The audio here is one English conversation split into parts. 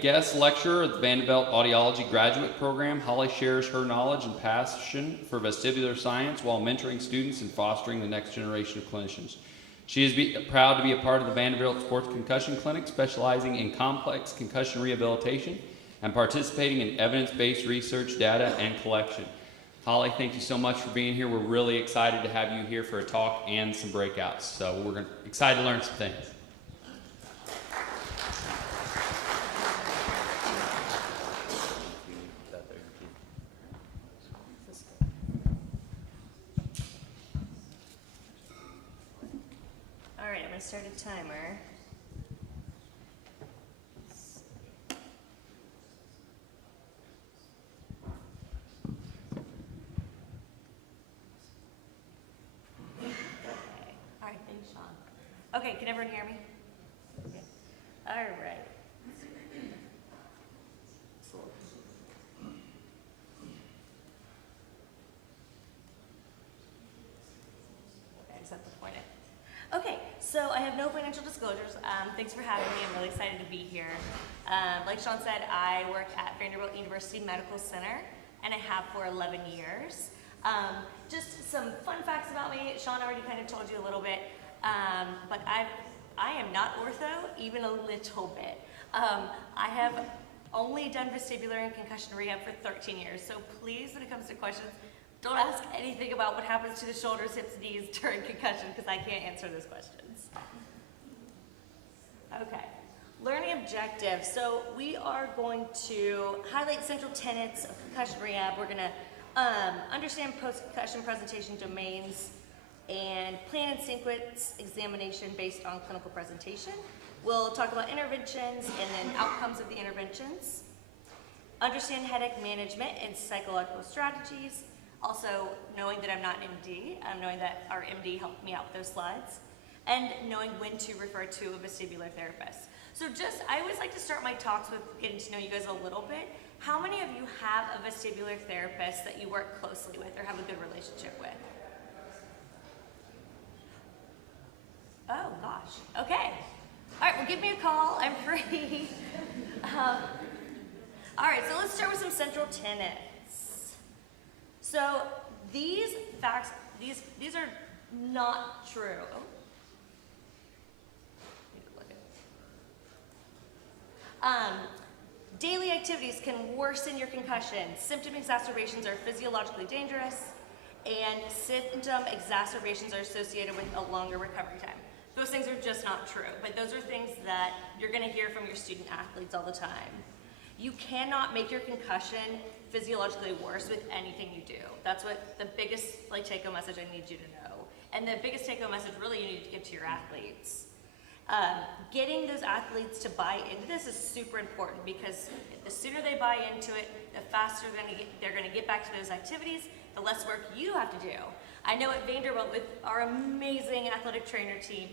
guest lecturer at the Vanderbilt Audiology Graduate Program, Holly shares her knowledge and passion for vestibular science while mentoring students and fostering the next generation of clinicians. She is proud to be a part of the Vanderbilt Sports Concussion Clinic, specializing in complex concussion rehabilitation and participating in evidence-based research, data, and collection. Holly, thank you so much for being here. We're really excited to have you here for a talk and some breakouts. So we're excited to learn some things. All right, I'm going to start a timer. Okay, can everyone hear me? Okay. All right. I just have to point it. Okay, so I have no financial disclosures. Thanks for having me. I'm really excited to be here. Like Sean said, I work at Vanderbilt University Medical Center, and I have for 11 years. Just some fun facts about me. Sean already kind of told you a little bit. But I am not ortho, even a little bit. I have only done vestibular and concussion rehab for 13 years, so please, when it comes to questions, don't ask anything about what happens to the shoulders, hips, knees during concussion, because I can't answer those questions. Okay, learning objectives. So we are going to highlight central tenets of concussion rehab. We're going to understand post-concussion presentation domains, and plan and sequence examination based on clinical presentation. We'll talk about interventions and then outcomes of the interventions. Understand headache management and psychological strategies. Also, knowing that I'm not an MD, knowing that our MD helped me out with those slides, and knowing when to refer to a vestibular therapist. So I always like to start my talks with getting to know you guys a little bit. How many of you have a vestibular therapist that you work closely with or have a good relationship with? Oh gosh, okay. All right, well give me a call, I'm free. All right, so let's start with some central tenets. So these facts, these are not true. Oh. Daily activities can worsen your concussion. Symptom exacerbations are physiologically dangerous, and symptom exacerbations are associated with a longer recovery time. Those things are just not true, but those are things that you're going to hear from your student athletes all the time. You cannot make your concussion physiologically worse with anything you do. That's what the biggest take-home message I need you to know. And the biggest take-home message really you need to give to your athletes. Getting those athletes to buy into this is super important, because the sooner they buy into it, the faster they're going to get back to those activities, the less work you have to do. I know at Vanderbilt with our amazing athletic trainer team,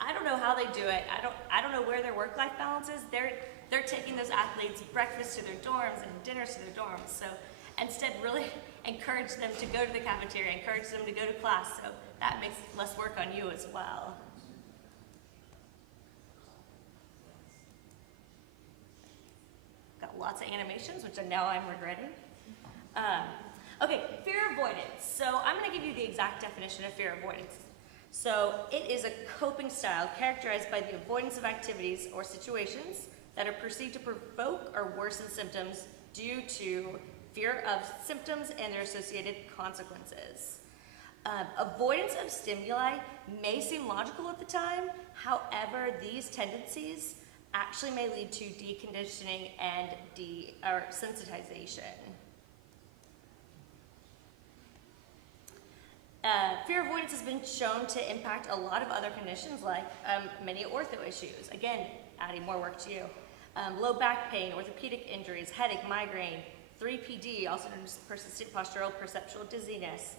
I don't know how they do it. I don't know where their work-life balance is. They're taking those athletes breakfast to their dorms and dinners to their dorms. So instead, really encourage them to go to the cafeteria, encourage them to go to class. So that makes less work on you as well. Got lots of animations, which now I'm regretting. Okay, fear avoidance. So I'm going to give you the exact definition of fear avoidance. So it is a coping style characterized by the avoidance of activities or situations that are perceived to provoke or worsen symptoms due to fear of symptoms and their associated consequences. Avoidance of stimuli may seem logical at the time. However, these tendencies actually may lead to deconditioning and sensitization. Fear avoidance has been shown to impact a lot of other conditions like many ortho issues. Again, adding more work to you. Low back pain, orthopedic injuries, headache, migraine, 3PD, also known as persistent postural perceptual dizziness,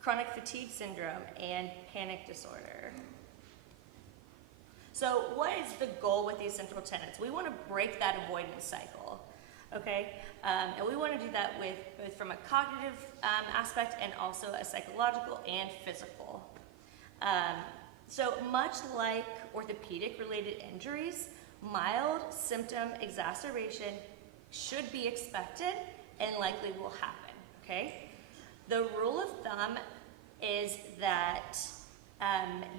chronic fatigue syndrome, and panic disorder. So what is the goal with these central tenets? We want to break that avoidance cycle, okay? And we want to do that with both from a cognitive aspect and also a psychological and physical. So much like orthopedic related injuries, mild symptom exacerbation should be expected and likely will happen, okay? The rule of thumb is that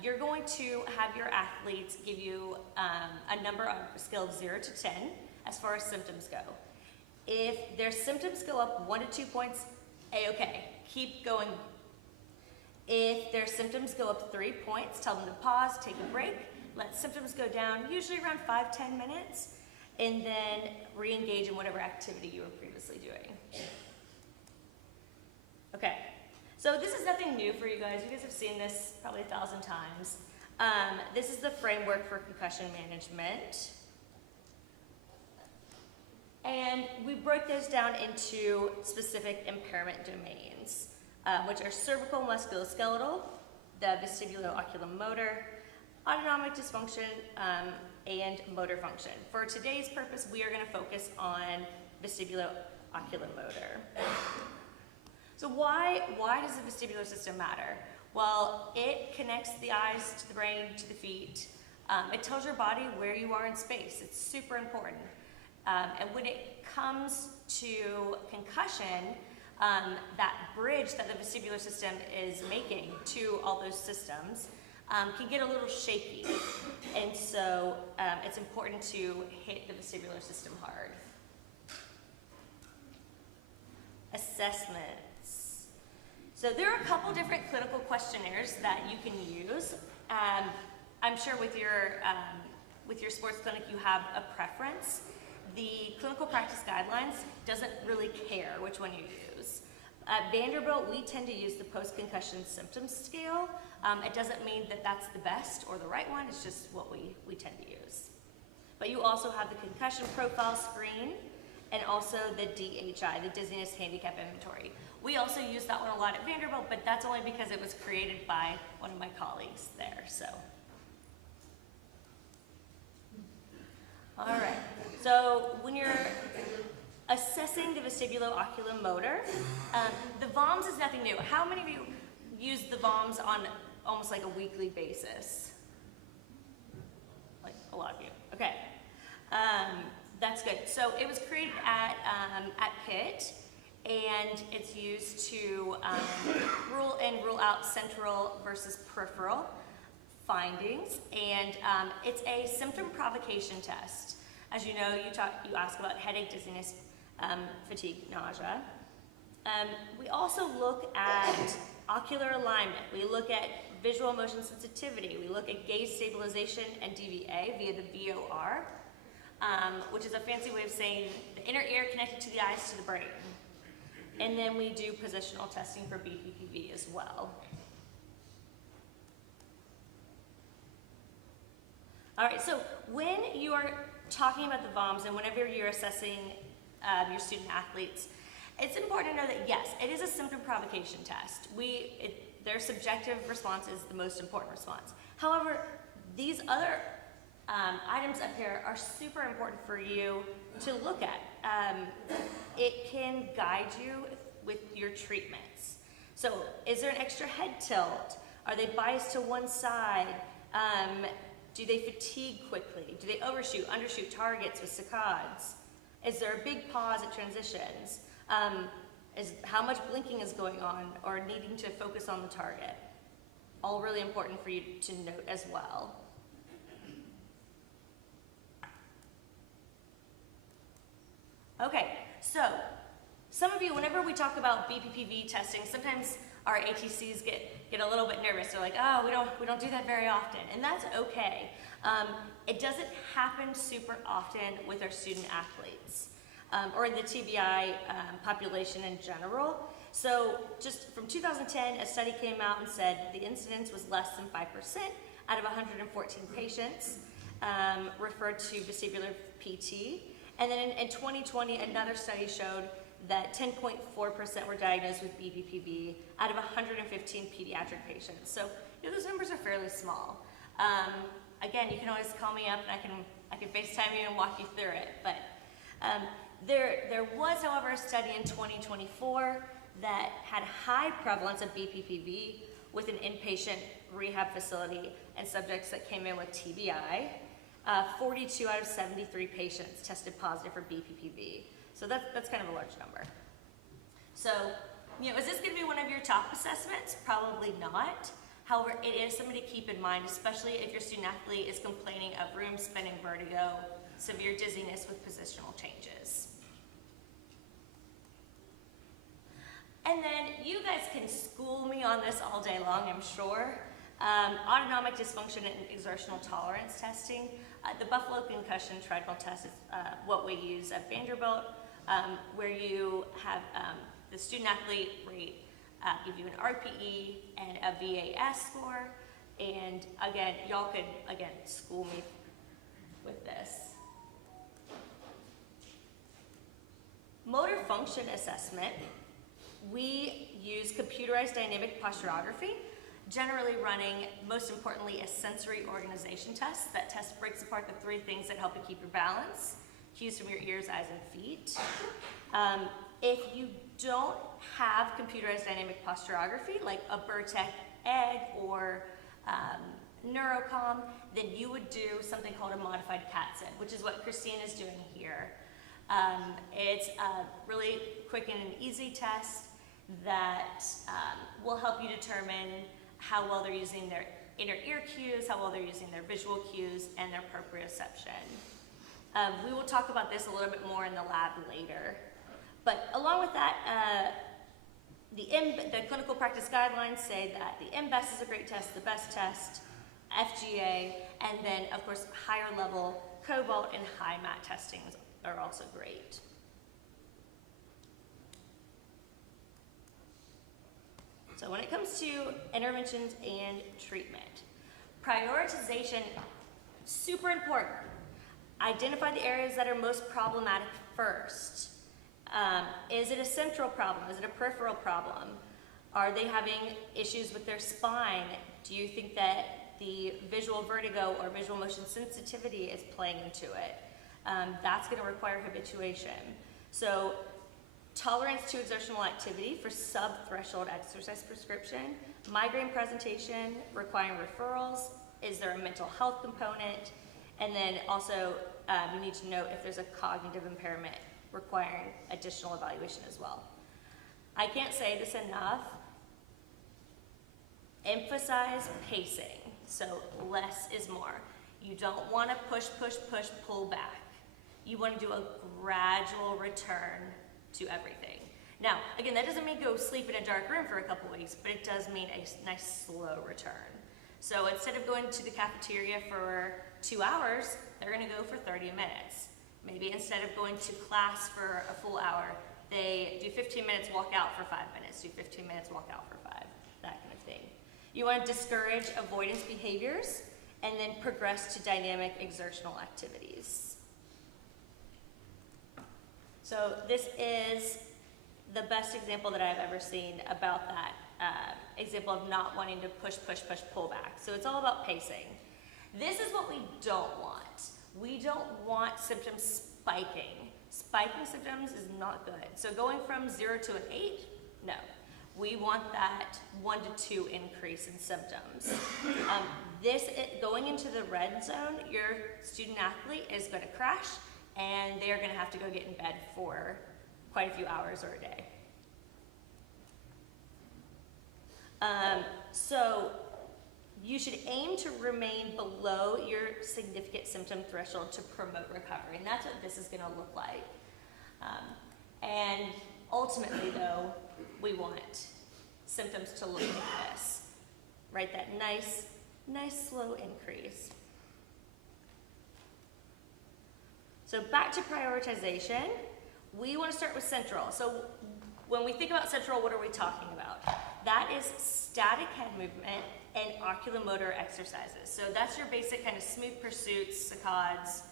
you're going to have your athletes give you a number on a scale of 0 to 10 as far as symptoms go. If their symptoms go up 1 to 2 points, A-okay, keep going. If their symptoms go up 3 points, tell them to pause, take a break, let symptoms go down, usually around 5-10 minutes, and then re-engage in whatever activity you were previously doing. Okay, so this is nothing new for you guys. You guys have seen this probably 1,000 times. This is the framework for concussion management. And we break those down into specific impairment domains, which are cervical musculoskeletal, the vestibulo-oculomotor, autonomic dysfunction, and motor function. For today's purpose, we are going to focus on vestibulo-oculomotor. So why does the vestibular system matter? Well, it connects the eyes to the brain, to the feet. It tells your body where you are in space. It's super important. And when it comes to concussion, that bridge that the vestibular system is making to all those systems can get a little shaky. And so it's important to hit the vestibular system hard. Assessments. So there are a couple different clinical questionnaires that you can use. I'm sure with your sports clinic you have a preference. The clinical practice guidelines doesn't really care which one you use. At Vanderbilt, we tend to use the post-concussion symptoms scale. It doesn't mean that that's the best or the right one, it's just what we tend to use. But you also have the concussion profile screen and also the DHI, the Dizziness Handicap Inventory. We also use that one a lot at Vanderbilt, but that's only because it was created by one of my colleagues there, so. All right, so when you're assessing the vestibulo-oculomotor, the VOMS is nothing new. How many of you use the VOMS on almost like a weekly basis? Like a lot of you, okay. That's good. So it was created at Pitt, and it's used to rule in, rule out central versus peripheral findings, and it's a symptom provocation test. As you know, you ask about headache, dizziness, fatigue, nausea. We also look at ocular alignment. We look at visual motion sensitivity. We look at gaze stabilization and DVA via the VOR, which is a fancy way of saying the inner ear connected to the eyes to the brain. And then we do positional testing for BPPV as well. All right, so when you are talking about the VOMS and whenever you're assessing your student athletes, it's important to know that yes, it is a symptom provocation test. Their subjective response is the most important response. However, these other items up here are super important for you to look at. It can guide you with your treatments. So is there an extra head tilt? Are they biased to one side? Do they fatigue quickly? Do they overshoot, undershoot targets with saccades? Is there a big pause at transitions? How much blinking is going on or needing to focus on the target? All really important for you to note as well. Okay, so some of you, whenever we talk about BPPV testing, sometimes our ATCs get a little bit nervous. They're like, oh, we don't do that very often, and that's okay. It doesn't happen super often with our student athletes or in the TBI population in general. So just from 2010, a study came out and said the incidence was less than 5% out of 114 patients referred to vestibular PT. And then in 2020, another study showed that 10.4% were diagnosed with BPPV out of 115 pediatric patients. So those numbers are fairly small. Again, you can always call me up and I can FaceTime you and walk you through it. But there was, however, a study in 2024 that had high prevalence of BPPV with an inpatient rehab facility and subjects that came in with TBI. 42 out of 73 patients tested positive for BPPV. So that's kind of a large number. So, is this going to be one of your top assessments? Probably not. However, it is something to keep in mind, especially if your student athlete is complaining of room spinning vertigo, severe dizziness with positional changes. And then you guys can school me on this all day long, I'm sure. Autonomic dysfunction and exertional tolerance testing. The Buffalo Concussion Treadmill test is what we use at Vanderbilt, where you have the student athlete rate, give you an RPE and a VAS score. And again, y'all could, school me with this. Motor function assessment. We use computerized dynamic posturography, generally running, most importantly, a sensory organization test. That test breaks apart the 3 things that help you keep your balance, cues from your ears, eyes, and feet. If you don't have computerized dynamic posturography, like a Burtec Egg or Neurocom, then you would do something called a modified CAT-SID, which is what Christine is doing here. It's a really quick and an easy test that will help you determine how well they're using their inner ear cues, how well they're using their visual cues, and their proprioception. We will talk about this a little bit more in the lab later. But along with that, the clinical practice guidelines say that the MBEST is a great test, the best test, FGA, and then of course higher level Cobalt and high mat testings are also great. So when it comes to interventions and treatment, prioritization, super important. Identify the areas that are most problematic first. Is it a central problem? Is it a peripheral problem? Are they having issues with their spine? Do you think that the visual vertigo or visual motion sensitivity is playing into it? That's going to require habituation. So tolerance to exertional activity for sub-threshold exercise prescription, migraine presentation requiring referrals, is there a mental health component, and then also you need to note if there's a cognitive impairment requiring additional evaluation as well. I can't say this enough. Emphasize pacing, so less is more. You don't want to push, push, push, pull back. You want to do a gradual return to everything. Now, again, that doesn't mean go sleep in a dark room for a couple weeks, but it does mean a nice slow return. So instead of going to the cafeteria for 2 hours, they're going to go for 30 minutes. Maybe instead of going to class for a full hour, they do 15 minutes, walk out for 5 minutes, do 15 minutes, walk out for 5, that kind of thing. You want to discourage avoidance behaviors and then progress to dynamic exertional activities. So this is the best example that I've ever seen about that example of not wanting to push, push, push, pull back. So it's all about pacing. This is what we don't want. We don't want symptoms spiking. Spiking symptoms is not good. So going from 0 to an 8, no. We want that 1 to 2 increase in symptoms. Going into the red zone, your student athlete is going to crash and they're going to have to go get in bed for quite a few hours or a day. So you should aim to remain below your significant symptom threshold to promote recovery, and that's what this is going to look like. And ultimately, though, we want symptoms to look like this, right? That nice slow increase. So back to prioritization, we want to start with central. So when we think about central, what are we talking about? That is static head movement and oculomotor exercises. So that's your basic kind of smooth pursuits, saccades,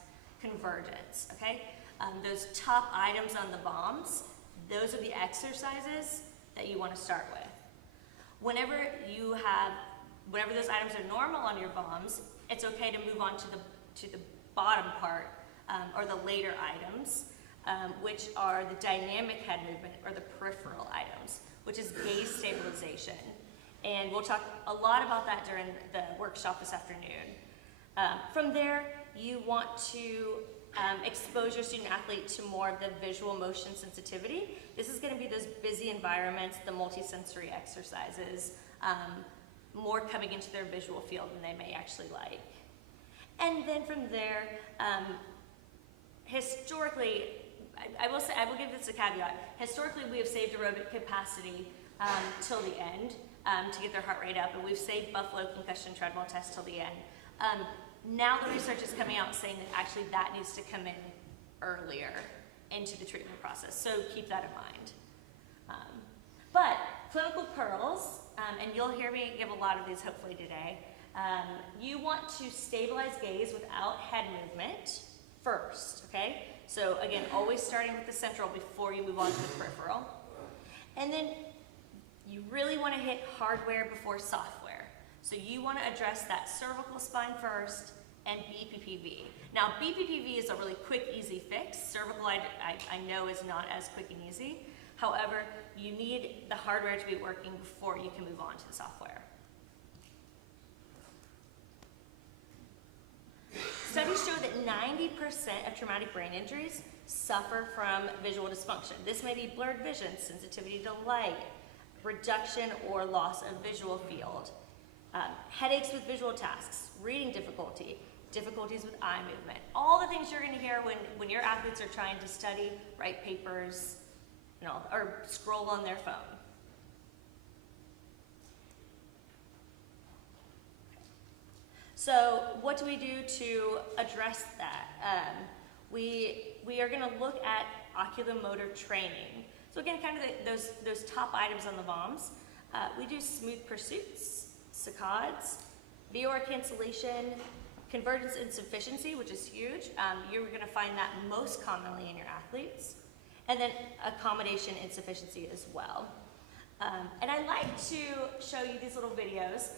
convergence, okay? Those top items on the bombs, those are the exercises that you want to start with. Whenever those items are normal on your bombs, it's okay to move on to the bottom part, or the later items, which are the dynamic head movement or the peripheral items, which is gaze stabilization. And we'll talk a lot about that during the workshop this afternoon. From there, you want to expose your student athlete to more of the visual motion sensitivity. This is going to be those busy environments, the multisensory exercises, more coming into their visual field than they may actually like. And then from there, historically, I will give this a caveat. Historically, we have saved aerobic capacity till the end to get their heart rate up, and we've saved Buffalo concussion treadmill tests till the end. Now the research is coming out saying that actually that needs to come in earlier into the treatment process, so keep that in mind. But clinical pearls, and you'll hear me give a lot of these hopefully today, you want to stabilize gaze without head movement first, okay? So again, always starting with the central before you move on to the peripheral. And then you really want to hit hardware before software. So you want to address that cervical spine first and BPPV. Now BPPV is a really quick, easy fix. Cervical I know is not as quick and easy. However, you need the hardware to be working before you can move on to the software. Studies show that 90% of traumatic brain injuries suffer from visual dysfunction. This may be blurred vision, sensitivity to light, reduction or loss of visual field, headaches with visual tasks, reading difficulty, difficulties with eye movement, all the things you're going to hear when your athletes are trying to study, write papers, or scroll on their phone. So what do we do to address that? We are going to look at oculomotor training. So again, kind of those top items on the VOMs. We do smooth pursuits, saccades, VOR cancellation, convergence insufficiency, which is huge. You're going to find that most commonly in your athletes. And then accommodation insufficiency as well. And I like to show you these little videos.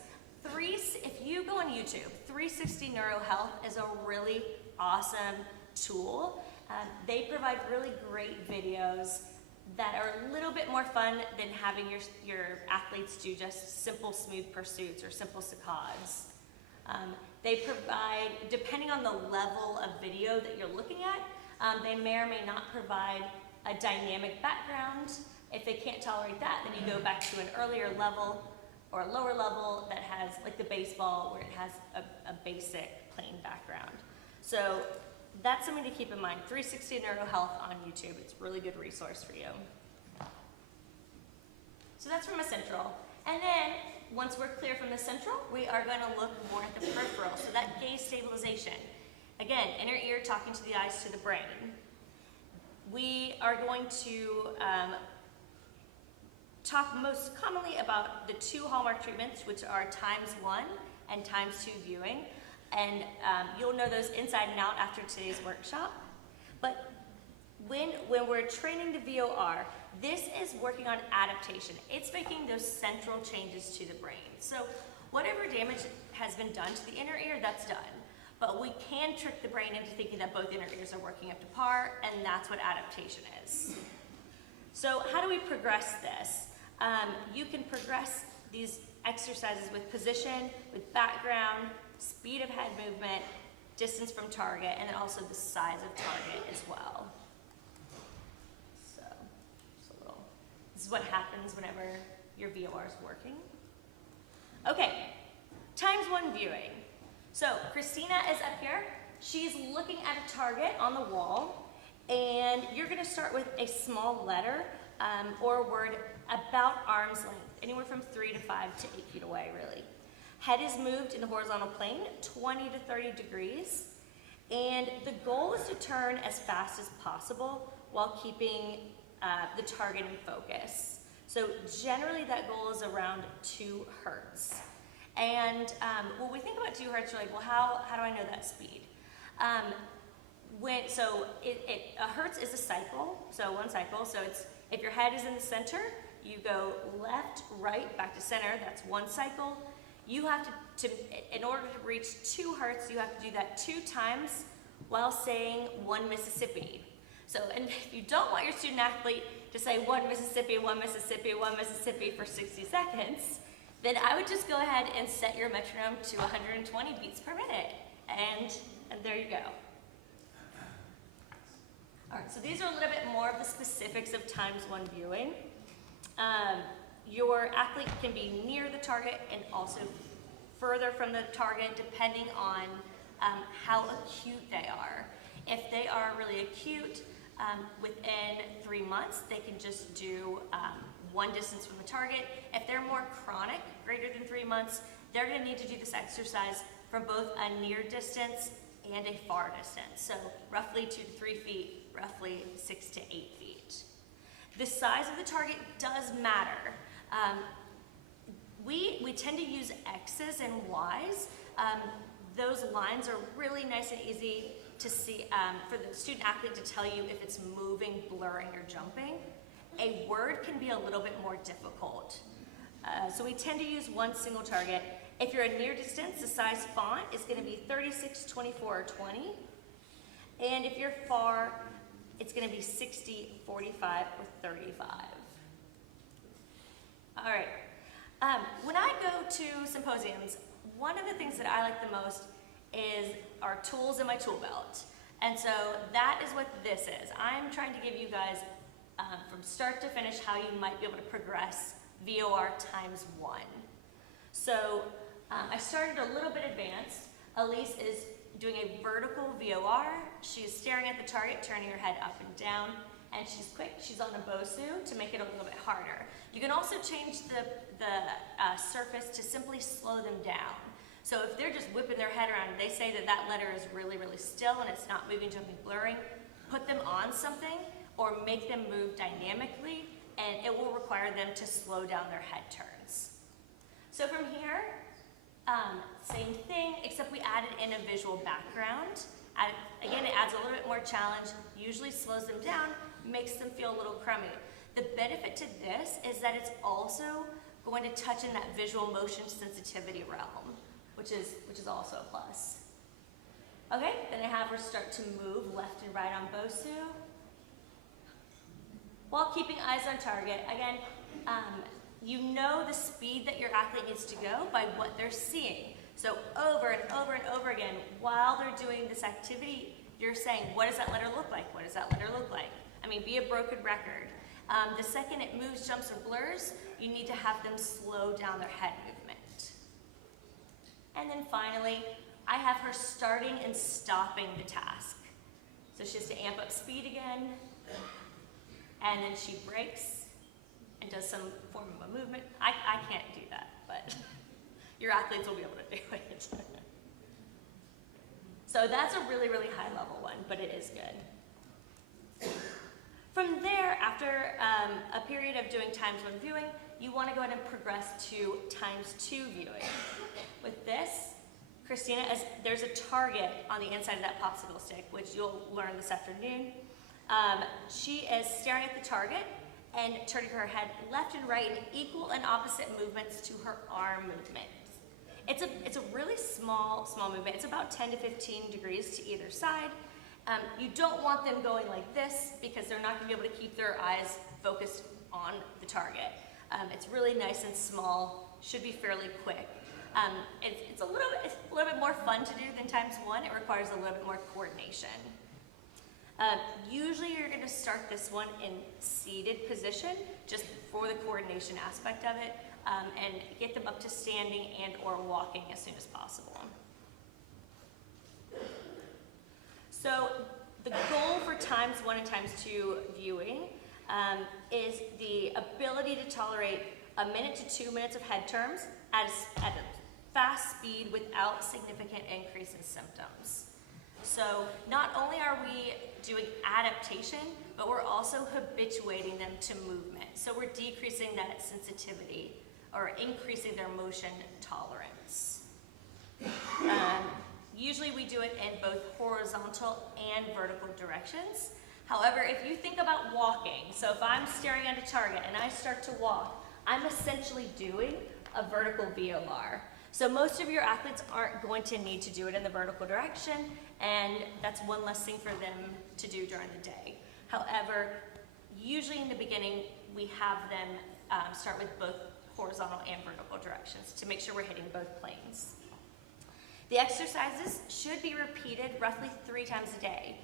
If you go on YouTube, 360 Neuro Health is a really awesome tool. They provide really great videos that are a little bit more fun than having your athletes do just simple smooth pursuits or simple saccades. They provide, depending on the level of video that you're looking at, they may or may not provide a dynamic background. If they can't tolerate that, then you go back to an earlier level or a lower level that has, like the baseball, where it has a basic plain background. So that's something to keep in mind. 360 Neuro Health on YouTube. It's a really good resource for you. So that's from a central. And then, once we're clear from the central, we are going to look more at the peripheral. So that gaze stabilization. Again, inner ear talking to the eyes to the brain. We are going to talk most commonly about the two hallmark treatments, which are ×1 and ×2 viewing. And you'll know those inside and out after today's workshop. But when we're training the VOR, this is working on adaptation. It's making those central changes to the brain. So whatever damage has been done to the inner ear, that's done. But we can trick the brain into thinking that both inner ears are working up to par, and that's what adaptation is. So how do we progress this? You can progress these exercises with position, with background, speed of head movement, distance from target, and then also the size of target as well. So, this is what happens whenever your VOR is working. Okay, ×1 viewing. So Christina is up here. She's looking at a target on the wall, and you're going to start with a small letter or a word about arm's length, anywhere from 3 to 5 to 8 feet away, really. Head is moved in the horizontal plane 20 to 30 degrees, and the goal is to turn as fast as possible while keeping the target in focus. So generally that goal is around 2 hertz. And when we think about 2 hertz, you're like, well, how do I know that speed? A hertz is a cycle, so 1 cycle. So it's, if your head is in the center, you go left, right, back to center, that's 1 cycle. You have to, in order to reach 2 hertz, you have to do that 2 times while saying 1 Mississippi. So, and if you don't want your student athlete to say 1 Mississippi, 1 Mississippi, 1 Mississippi for 60 seconds, then I would just go ahead and set your metronome to 120 beats per minute. And and there you go. All right, so these are a little bit more of the specifics of ×1 viewing. Your athlete can be near the target and also further from the target depending on how acute they are. If they are really acute, within 3 months, they can just do one distance from the target. If they're more chronic, greater than 3 months, they're gonna need to do this exercise from both a near distance and a far distance. So roughly 2 to 3 feet, roughly 6 to 8 feet. The size of the target does matter. We tend to use X's and Y's. Those lines are really nice and easy to see for the student athlete to tell you if it's moving, blurring, or jumping. A word can be a little bit more difficult. So we tend to use one single target. If you're a near distance, the size font is going to be 36, 24, or 20. And if you're far, it's going to be 60, 45, or 35. All right. When I go to symposiums, one of the things that I like the most is our tools in my tool belt. And so that is what this is. I'm trying to give you guys from start to finish how you might be able to progress VOR ×1. So I started a little bit advanced. Elise is doing a vertical VOR. She's staring at the target, turning her head up and down, and she's quick. She's on a BOSU to make it a little bit harder. You can also change the surface to simply slow them down. So if they're just whipping their head around and they say that that letter is really, really still and it's not moving, jumping, blurring, put them on something or make them move dynamically, and it will require them to slow down their head turns. So from here, same thing, except we added in a visual background. Again, it adds a little bit more challenge, usually slows them down, makes them feel a little crummy. The benefit to this is that it's also going to touch in that visual motion sensitivity realm, which is also a plus. Okay, then I have her start to move left and right on BOSU, while keeping eyes on target. Again, you know the speed that your athlete needs to go by what they're seeing. So over and over and over again, while they're doing this activity, you're saying, what does that letter look like? What does that letter look like? I mean, be a broken record. The second it moves, jumps, or blurs, you need to have them slow down their head movement. And then finally, I have her starting and stopping the task. So she has to amp up speed again, and then she breaks and does some form of a movement. I can't do that, but your athletes will be able to do it. So that's a really, really high level one, but it is good. From there, after a period of doing ×1 viewing, you want to go ahead and progress to ×2 viewing. With this, Christina, there's a target on the inside of that popsicle stick, which you'll learn this afternoon. She is staring at the target and turning her head left and right in equal and opposite movements to her arm movement. It's a really small movement. It's about 10 to 15 degrees to either side. You don't want them going like this because they're not going to be able to keep their eyes focused on the target. It's really nice and small, should be fairly quick. It's a little bit more fun to do than ×1. It requires a little bit more coordination. Usually you're going to start this one in seated position just for the coordination aspect of it, and get them up to standing and or walking as soon as possible. So the goal for ×1 and ×2 viewing is the ability to tolerate 1 minute to 2 minutes of head turns at a fast speed without significant increase in symptoms. So not only are we doing adaptation, but we're also habituating them to movement. So we're decreasing that sensitivity or increasing their motion tolerance. Usually we do it in both horizontal and vertical directions. However, if you think about walking, so if I'm staring at a target and I start to walk, I'm essentially doing a vertical VOR. So most of your athletes aren't going to need to do it in the vertical direction, and that's one less thing for them to do during the day. However, usually in the beginning, we have them start with both horizontal and vertical directions to make sure we're hitting both planes. The exercises should be repeated roughly 3 times a day.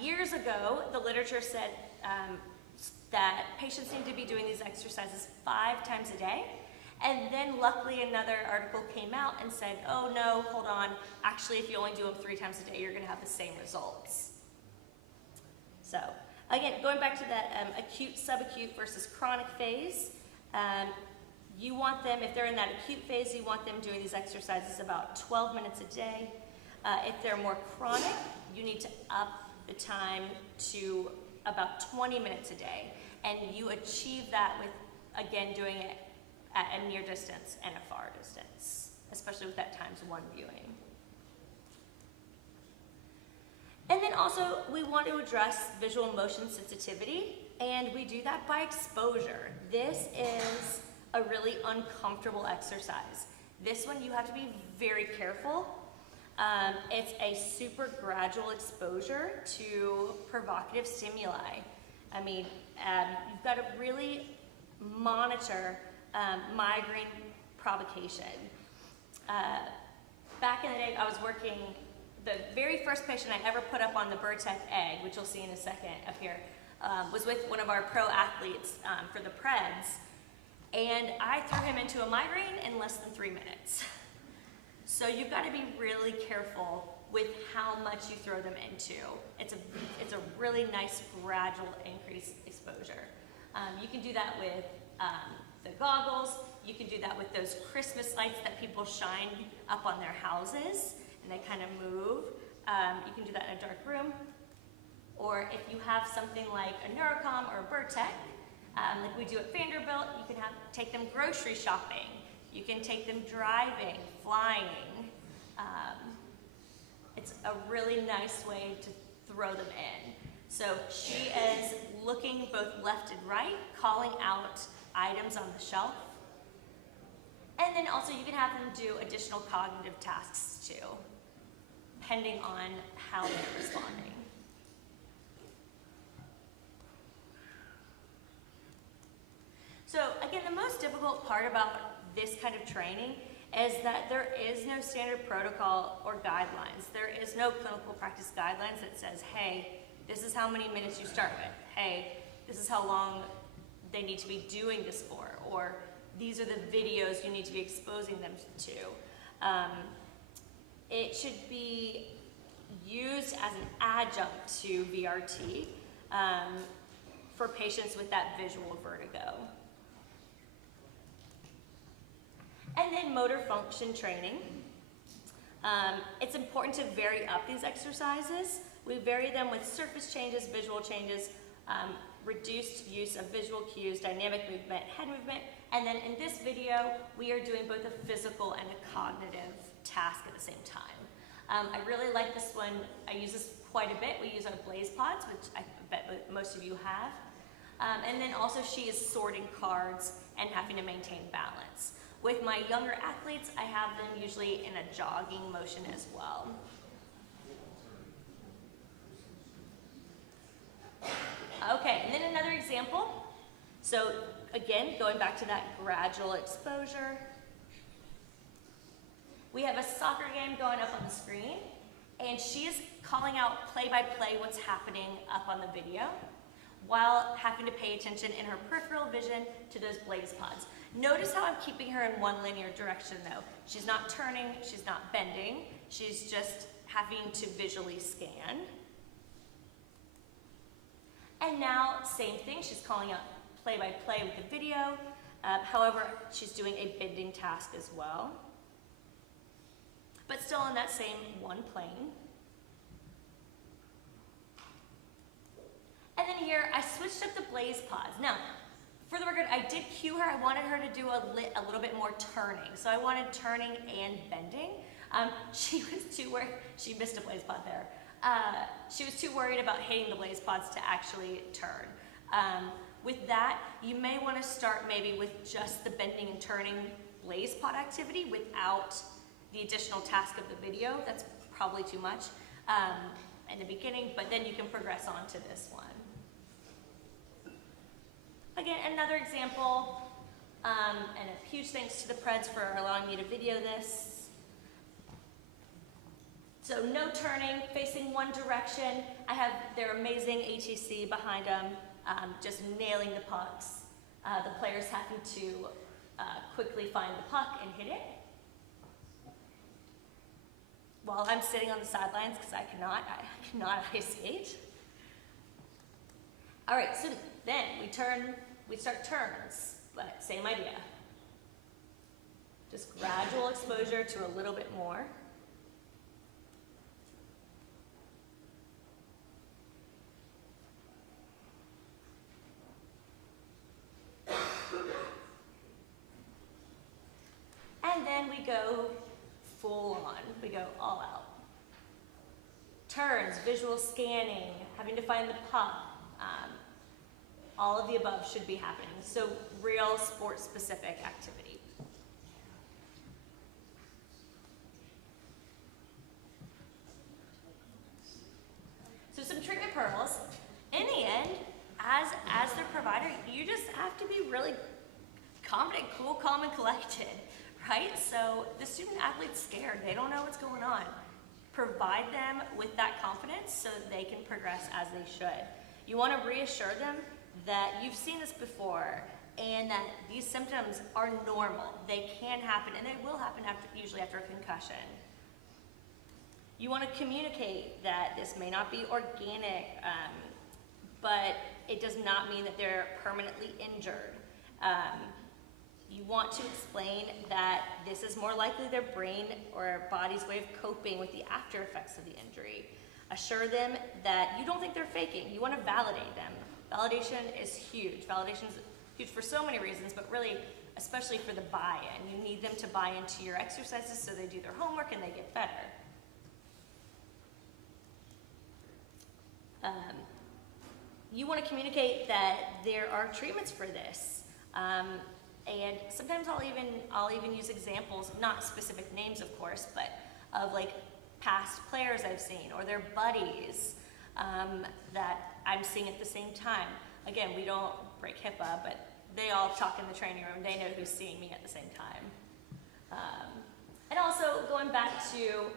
Years ago, the literature said that patients need to be doing these exercises 5 times a day. And then luckily another article came out and said, oh no, hold on, actually if you only do them 3 times a day, you're gonna have the same results. So again, going back to that acute, subacute versus chronic phase, you want them, if they're in that acute phase, you want them doing these exercises about 12 minutes a day. If they're more chronic, you need to up the time to about 20 minutes a day. And you achieve that with, again, doing it at a near distance and a far distance, especially with that ×1 viewing. And then also, we want to address visual motion sensitivity, and we do that by exposure. This is a really uncomfortable exercise. This one you have to be very careful. It's a super gradual exposure to provocative stimuli. I mean, you've got to really monitor migraine provocation. Back in the day, I was working, the very first patient I ever put up on the Burtec egg, which you'll see in a second up here, was with one of our pro athletes for the Preds. And I threw him into a migraine in less than 3 minutes. So you've got to be really careful with how much you throw them into. It's a really nice gradual increase exposure. You can do that with the goggles. You can do that with those Christmas lights that people shine up on their houses and they kind of move. You can do that in a dark room. Or if you have something like a Neurocom or a Burtec, like we do at Vanderbilt, you can take them grocery shopping. You can take them driving, flying. It's a really nice way to throw them in. So she is looking both left and right, calling out items on the shelf. And then also you can have them do additional cognitive tasks too, depending on how they're responding. So again, the most difficult part about this kind of training is that there is no standard protocol or guidelines. There is no clinical practice guidelines that says, hey, this is how many minutes you start with. Hey, this is how long they need to be doing this for, or these are the videos you need to be exposing them to. It should be used as an adjunct to VRT for patients with that visual vertigo. And then motor function training. It's important to vary up these exercises. We vary them with surface changes, visual changes, reduced use of visual cues, dynamic movement, head movement, and then in this video, we are doing both a physical and a cognitive task at the same time. I really like this one. I use this quite a bit. We use our Blaze Pods, which I bet most of you have. And then also she is sorting cards and having to maintain balance. With my younger athletes, I have them usually in a jogging motion as well. Okay, and then another example. So again, going back to that gradual exposure. We have a soccer game going up on the screen, and she is calling out play-by-play what's happening up on the video, while having to pay attention in her peripheral vision to those Blaze Pods. Notice how I'm keeping her in one linear direction though. She's not turning, she's not bending, she's just having to visually scan. And now, same thing, she's calling out play-by-play with the video. However, she's doing a bending task as well. But still in that same one plane. And then here, I switched up the Blaze Pods. Now, for the record, I did cue her. I wanted her to do a little bit more turning. So I wanted turning and bending. She was too worried. She missed a Blaze Pod there. She was too worried about hitting the Blaze Pods to actually turn. With that, you may want to start maybe with just the bending and turning Blaze Pod activity without the additional task of the video. That's probably too much in the beginning, but then you can progress on to this one. Again, another example, and a huge thanks to the Preds for allowing me to video this. So no turning, facing one direction. I have their amazing ATC behind them, just nailing the pucks. The players having to quickly find the puck and hit it. While I'm sitting on the sidelines, because I cannot ice skate. All right, so then we start turns, but same idea. Just gradual exposure to a little bit more. And then we go full on, we go all out. Turns, visual scanning, having to find the puck, all of the above should be happening. So real sport-specific activity. So some treatment pearls. In the end, as their provider, you just have to be really confident, cool, calm, and collected, right? So the student athlete's scared. They don't know what's going on. Provide them with that confidence so that they can progress as they should. You want to reassure them that you've seen this before and that these symptoms are normal. They can happen, and they will happen usually after a concussion. You want to communicate that this may not be organic, but it does not mean that they're permanently injured. You want to explain that this is more likely their brain or body's way of coping with the after effects of the injury. Assure them that you don't think they're faking. You want to validate them. Validation is huge. Validation is huge for so many reasons, but really, especially for the buy-in. You need them to buy into your exercises so they do their homework and they get better. You want to communicate that there are treatments for this. And sometimes I'll even use examples, not specific names of course, but of like past players I've seen or their buddies that I'm seeing at the same time. Again, we don't break HIPAA, but they all talk in the training room. They know who's seeing me at the same time. And also going back to,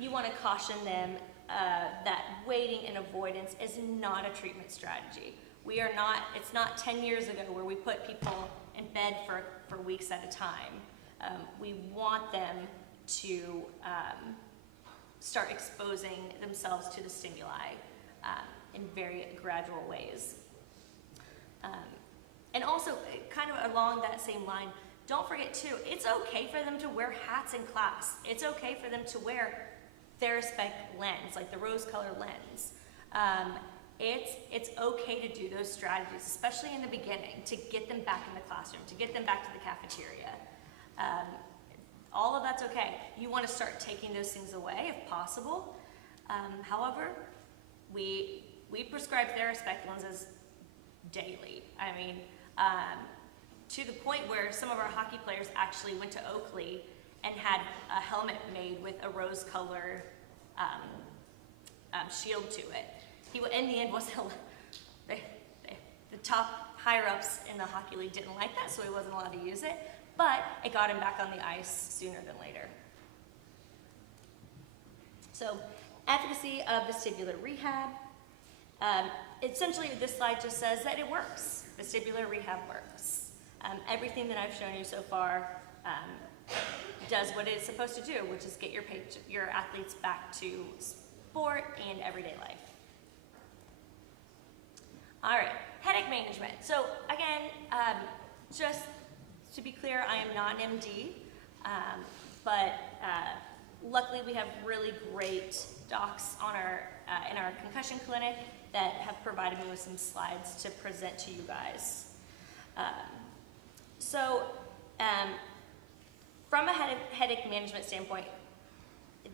you want to caution them that waiting and avoidance is not a treatment strategy. It's not 10 years ago where we put people in bed for weeks at a time. We want them to start exposing themselves to the stimuli in very gradual ways. And also, kind of along that same line, don't forget too, it's okay for them to wear hats in class. It's okay for them to wear Theraspec lens, like the rose color lens. It's okay to do those strategies, especially in the beginning, to get them back in the classroom, to get them back to the cafeteria. All of that's okay. You want to start taking those things away if possible. However, we prescribe Theraspec lenses daily. I mean, to the point where some of our hockey players actually went to Oakley and had a helmet made with a rose color shield to it. He, in the end, the top higher-ups in the hockey league didn't like that, so he wasn't allowed to use it, but it got him back on the ice sooner than later. So, efficacy of vestibular rehab. Essentially, this slide just says that it works. Vestibular rehab works. Everything that I've shown you so far does what it's supposed to do, which is get your athletes back to sport and everyday life. All right, headache management. So again, just to be clear, I am not an MD, but luckily we have really great docs on in our concussion clinic that have provided me with some slides to present to you guys. From a headache management standpoint,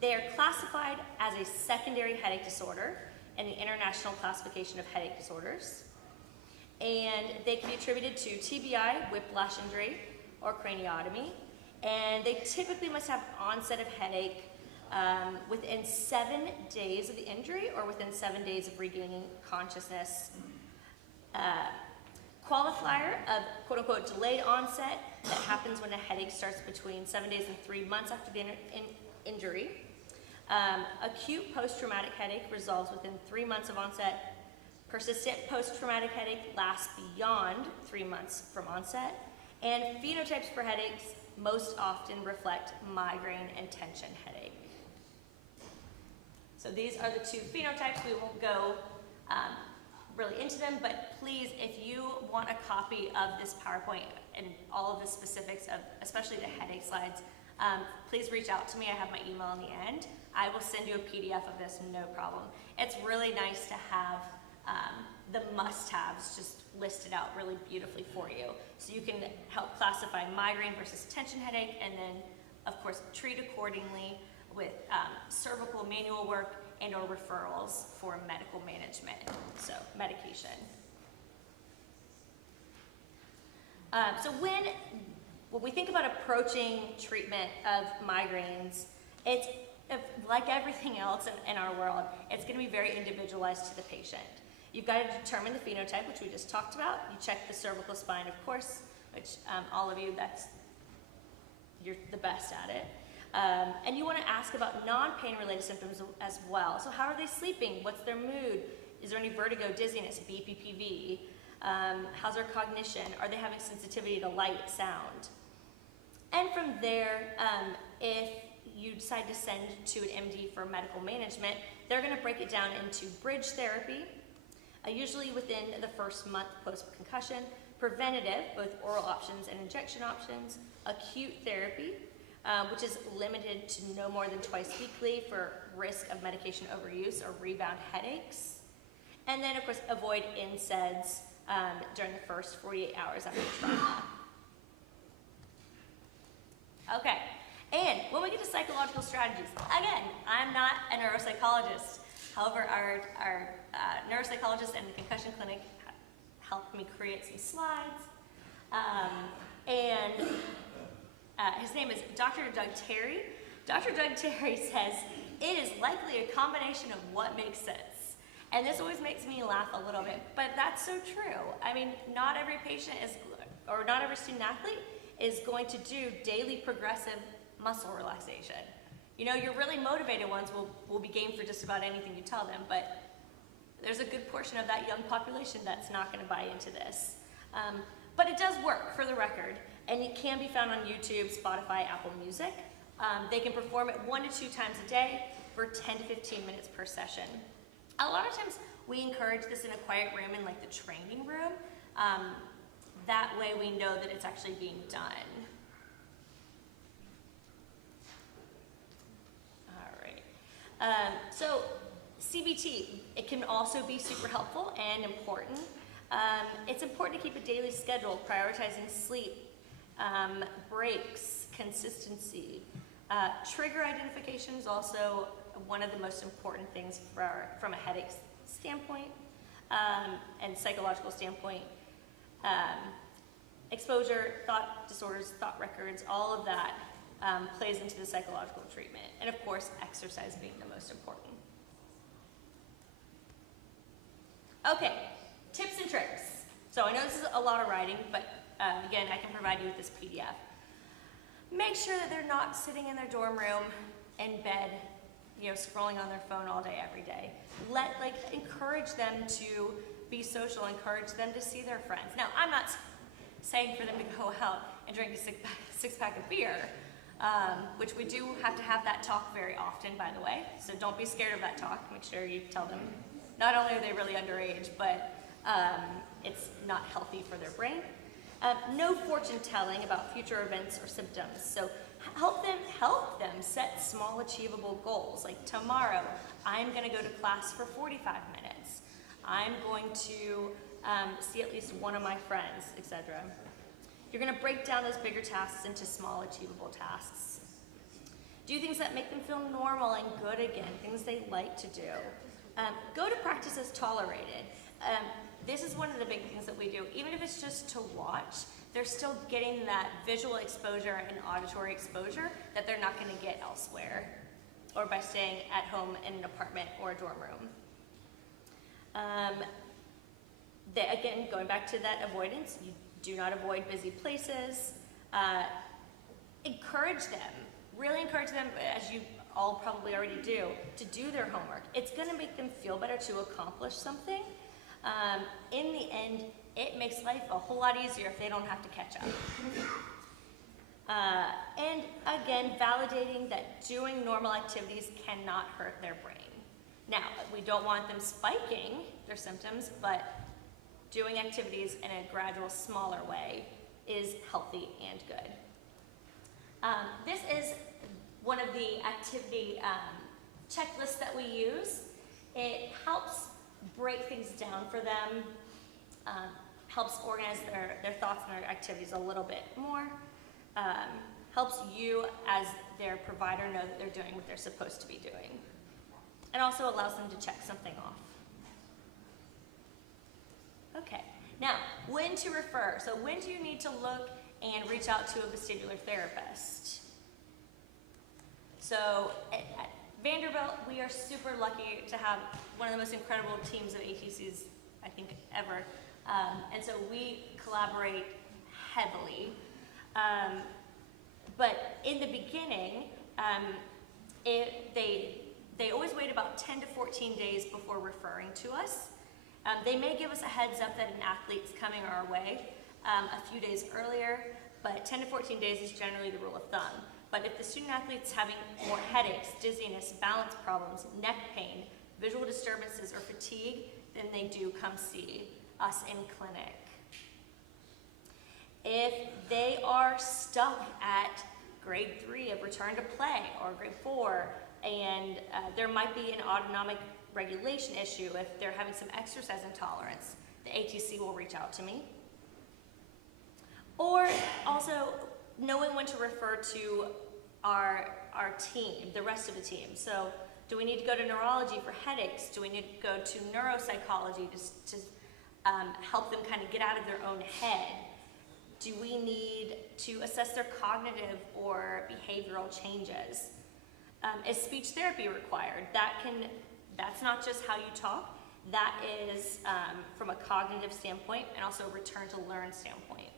they are classified as a secondary headache disorder in the International Classification of Headache Disorders. And they can be attributed to TBI, whiplash injury, or craniotomy. And they typically must have onset of headache within 7 days of the injury or within 7 days of regaining consciousness. Qualifier of quote-unquote delayed onset that happens when a headache starts between 7 days and 3 months after the injury. Acute post-traumatic headache resolves within 3 months of onset. Persistent post-traumatic headache lasts beyond 3 months from onset. And phenotypes for headaches most often reflect migraine and tension headache. So these are the two phenotypes. We won't go really into them, but please, if you want a copy of this PowerPoint and all of the specifics of, especially the headache slides, please reach out to me. I have my email on the end. I will send you a PDF of this, no problem. It's really nice to have the must-haves just listed out really beautifully for you. So you can help classify migraine versus tension headache, and then, of course, treat accordingly with cervical manual work and or referrals for medical management, so medication. So when we think about approaching treatment of migraines, it's like everything else in our world, it's going to be very individualized to the patient. You've got to determine the phenotype, which we just talked about. You check the cervical spine, of course, which all of you, you're the best at it. And you want to ask about non-pain related symptoms as well. So how are they sleeping? What's their mood? Is there any vertigo, dizziness, BPPV? How's their cognition? Are they having sensitivity to light, sound? And from there, if you decide to send to an MD for medical management, they're going to break it down into bridge therapy, usually within the first month post-concussion, preventative, both oral options and injection options, acute therapy, which is limited to no more than twice weekly for risk of medication overuse or rebound headaches. And then, of course, avoid NSAIDs during the first 48 hours after trauma. Okay, and when we get to psychological strategies, again, I'm not a neuropsychologist. However, our neuropsychologist and the concussion clinic helped me create some slides. His name is Dr. Doug Terry. Dr. Doug Terry says, it is likely a combination of what makes sense. And this always makes me laugh a little bit, but that's so true. I mean, not every patient is, or not every student athlete is going to do daily progressive muscle relaxation. You know, your really motivated ones will be game for just about anything you tell them, but there's a good portion of that young population that's not going to buy into this. But it does work, for the record, and it can be found on YouTube, Spotify, Apple Music. They can perform it 1 to 2 times a day for 10 to 15 minutes per session. A lot of times we encourage this in a quiet room in like the training room. That way we know that it's actually being done. All right. So CBT, it can also be super helpful and important. It's important to keep a daily schedule, prioritizing sleep, breaks, consistency. Trigger identification is also one of the most important things from a headache standpoint and psychological standpoint. Exposure, thought disorders, thought records, all of that plays into the psychological treatment. And of course, exercise being the most important. Okay, tips and tricks. So I know this is a lot of writing, but again, I can provide you with this PDF. Make sure that they're not sitting in their dorm room in bed, you know, scrolling on their phone all day, every day. Encourage them to be social, encourage them to see their friends. Now, I'm not saying for them to go out and drink a six-pack of beer, which we do have to have that talk very often, by the way, so don't be scared of that talk. Make sure you tell them not only are they really underage, but it's not healthy for their brain. No fortune telling about future events or symptoms. So help them set small achievable goals. Like tomorrow, I'm going to go to class for 45 minutes. I'm going to see at least one of my friends, etc. You're going to break down those bigger tasks into small achievable tasks. Do things that make them feel normal and good again, things they like to do. Go to practice as tolerated. This is one of the big things that we do. Even if it's just to watch, they're still getting that visual exposure and auditory exposure that they're not going to get elsewhere or by staying at home in an apartment or a dorm room. Again, going back to that avoidance, you do not avoid busy places. Encourage them. Really encourage them as you all probably already do, to do their homework. It's gonna make them feel better to accomplish something. In the end, it makes life a whole lot easier if they don't have to catch up. And again, validating that doing normal activities cannot hurt their brain. Now, we don't want them spiking their symptoms, but doing activities in a gradual, smaller way is healthy and good. This is one of the activity checklists that we use. It helps break things down for them, helps organize their thoughts and their activities a little bit more, helps you as their provider know that they're doing what they're supposed to be doing, and also allows them to check something off. Okay, now, when to refer. So when do you need to look and reach out to a vestibular therapist? So at Vanderbilt, we are super lucky to have one of the most incredible teams of ATCs, I think, ever. And so we collaborate heavily. But in the beginning, they always wait about 10 to 14 days before referring to us. They may give us a heads up that an athlete's coming our way a few days earlier, but 10 to 14 days is generally the rule of thumb. But if the student athlete's having more headaches, dizziness, balance problems, neck pain, visual disturbances, or fatigue, then they do come see us in clinic. If they are stuck at grade 3 of return to play or grade 4, and there might be an autonomic regulation issue, if they're having some exercise intolerance, the ATC will reach out to me. Or also knowing when to refer to our team, the rest of the team. So do we need to go to neurology for headaches? Do we need to go to neuropsychology to help them kind of get out of their own head? Do we need to assess their cognitive or behavioral changes? Is speech therapy required? That's not just how you talk. That is from a cognitive standpoint and also a return to learn standpoint.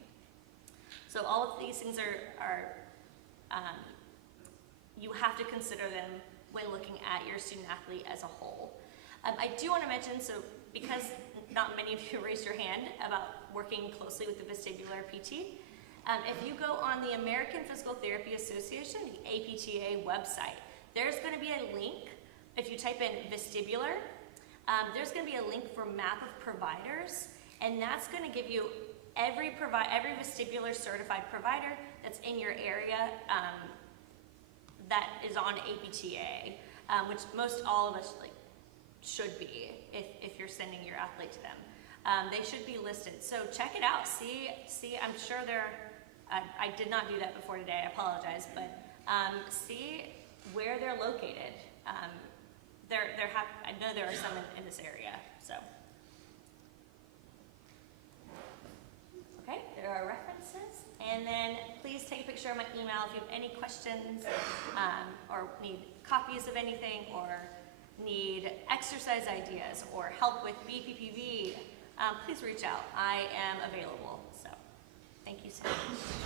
So all of these things are you have to consider them when looking at your student athlete as a whole. I do want to mention, so because not many of you raised your hand about working closely with the vestibular PT, if you go on the American Physical Therapy Association, the APTA website, there's going to be a link. If you type in vestibular, there's going to be a link for map of providers, and that's going to give you every vestibular certified provider that's in your area that is on APTA, which most all of us should be if you're sending your athlete to them. They should be listed. So check it out. See. I'm sure I did not do that before today. I apologize, but see where they're located. I know there are some in this area. So. Okay, there are references. And then please take a picture of my email if you have any questions or need copies of anything or need exercise ideas or help with BPPV, please reach out. I am available. So thank you so much.